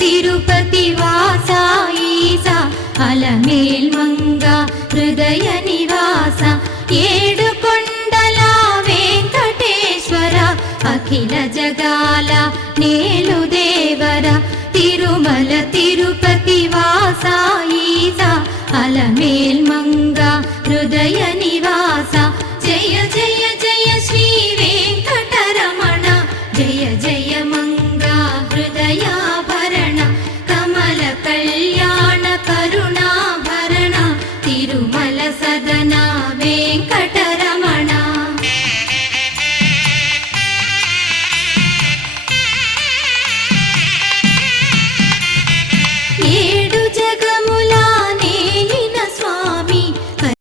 తిరుపతి వాస ఈస అలమేల్ మంగ హృదయ నివాస ఏడు కొండల వెంకటేశ్వర అఖిల జగాల నేలు దేవర తిరుమల తిరుపతి వాస ఈస అలమేల్ మంగ హృదయ నివాస